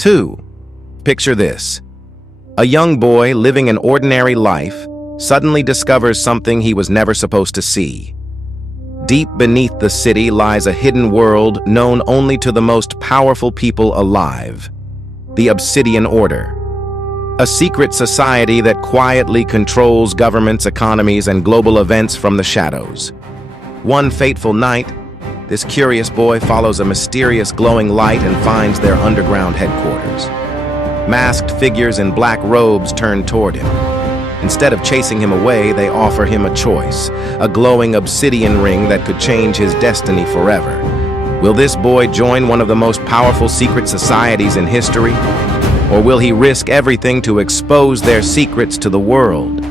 2. Picture this. A young boy living an ordinary life suddenly discovers something he was never supposed to see. Deep beneath the city lies a hidden world known only to the most powerful people alive, the Obsidian Order. A secret society that quietly controls governments, economies, and global events from the shadows. One fateful night, this curious boy follows a mysterious glowing light and finds their underground headquarters. Masked figures in black robes turn toward him. Instead of chasing him away, they offer him a choice, a glowing obsidian ring that could change his destiny forever. Will this boy join one of the most powerful secret societies in history? Or will he risk everything to expose their secrets to the world?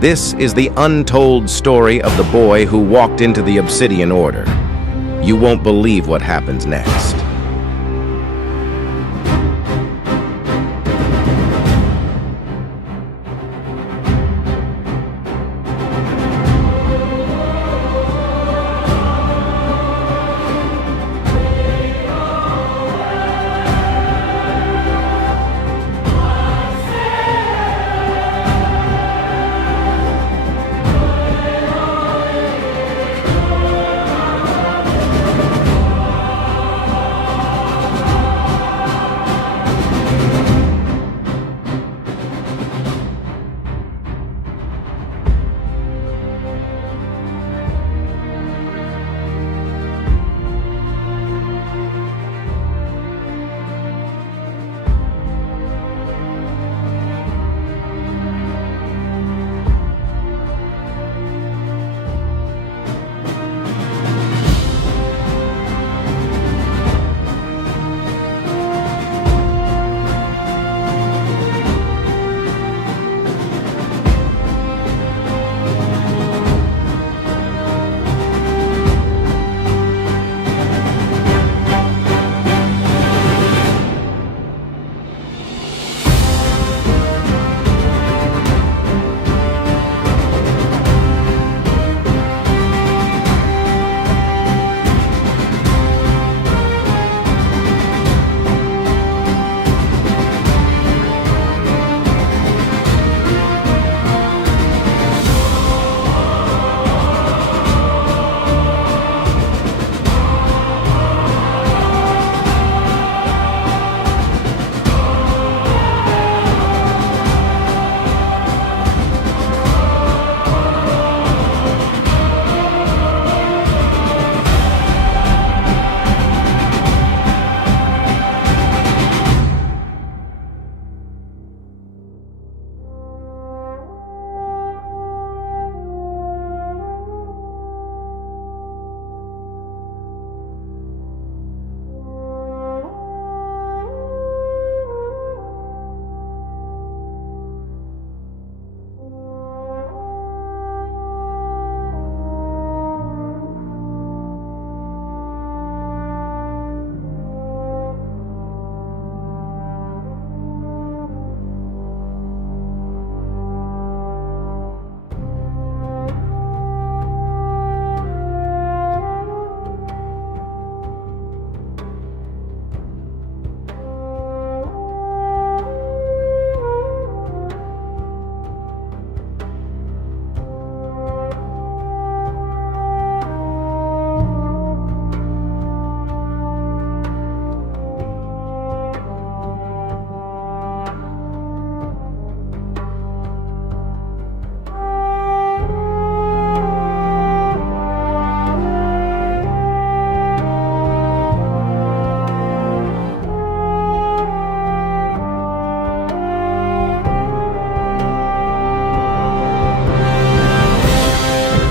This is the untold story of the boy who walked into the Obsidian Order. You won't believe what happens next.